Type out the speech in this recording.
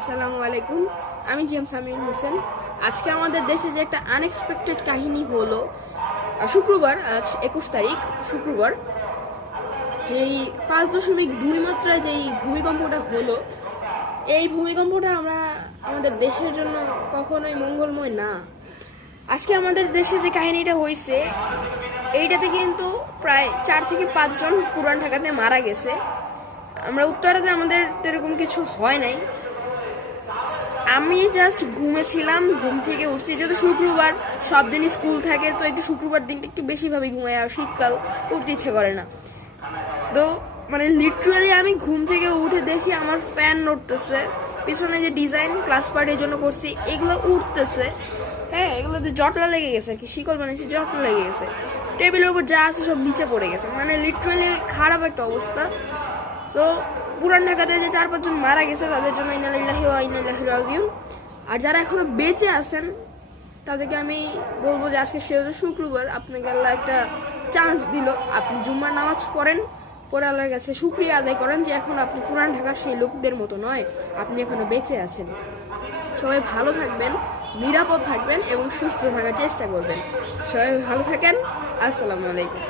আসসালামু আলাইকুম। আমি জিএম সামিউল হোসেন। আজকে আমাদের দেশে যে একটা আনএক্সপেক্টেড কাহিনী হলো, শুক্রবার, আজ 21 তারিখ শুক্রবার, যেই 5.2 মাত্রায় যেই ভূমিকম্পটা হলো, এই ভূমিকম্পটা আমাদের দেশের জন্য কখনোই মঙ্গলময় না। আজকে আমাদের দেশে যে কাহিনীটা হয়েছে, এইটাতে কিন্তু প্রায় 4 থেকে 5 জন পুরান ঢাকাতে মারা গেছে। আমরা উত্তরাতে আমাদের এরকম কিছু হয় নাই। আমি জাস্ট ঘুমেছিলাম, ঘুম থেকে উঠছি, যেহেতু শুক্রবার সব দিনই স্কুল থাকে, তো একটু শুক্রবার দিনটা একটু বেশিভাবে ঘুমাই, আর শীতকাল উঠতে ইচ্ছে করে না। তো লিটারালি আমি ঘুম থেকে উঠে দেখি আমার ফ্যান নড়তেছে, পিছনে যে ডিজাইন ক্লাস পার্টির জন্য করছি এগুলো উঠতেছে। হ্যাঁ, এগুলোতে জটলা লেগে গেছে, কি শিকল বানিয়েছি, জটলা লেগে গেছে। টেবিলের উপর যা আছে সব নিচে পড়ে গেছে, লিটারালি খারাপ একটা অবস্থা। তো পুরান ঢাকাতে যে 4-5 জন মারা গেছে, তাদের জন্য ইন্না লিল্লাহি ওয়া ইন্না ইলাইহি রাজিউন। আর যারা এখনো বেঁচে আছেন তাদেরকে আমি বলবো যে আজকে সেহেতু শুক্রবার, আপনাকে আল্লাহ একটা চান্স দিল, আপনি জুম্মার নামাজ পড়েন, পরে আল্লাহর কাছে শুকরিয়া আদায় করেন যে এখন আপনি পুরান ঢাকার সেই লোকদের মতো নয়, আপনি এখনো বেঁচে আছেন। সবাই ভালো থাকবেন, নিরাপদ থাকবেন এবং সুস্থ থাকার চেষ্টা করবেন। সবাই ভালো থাকেন। আসসালামু আলাইকুম।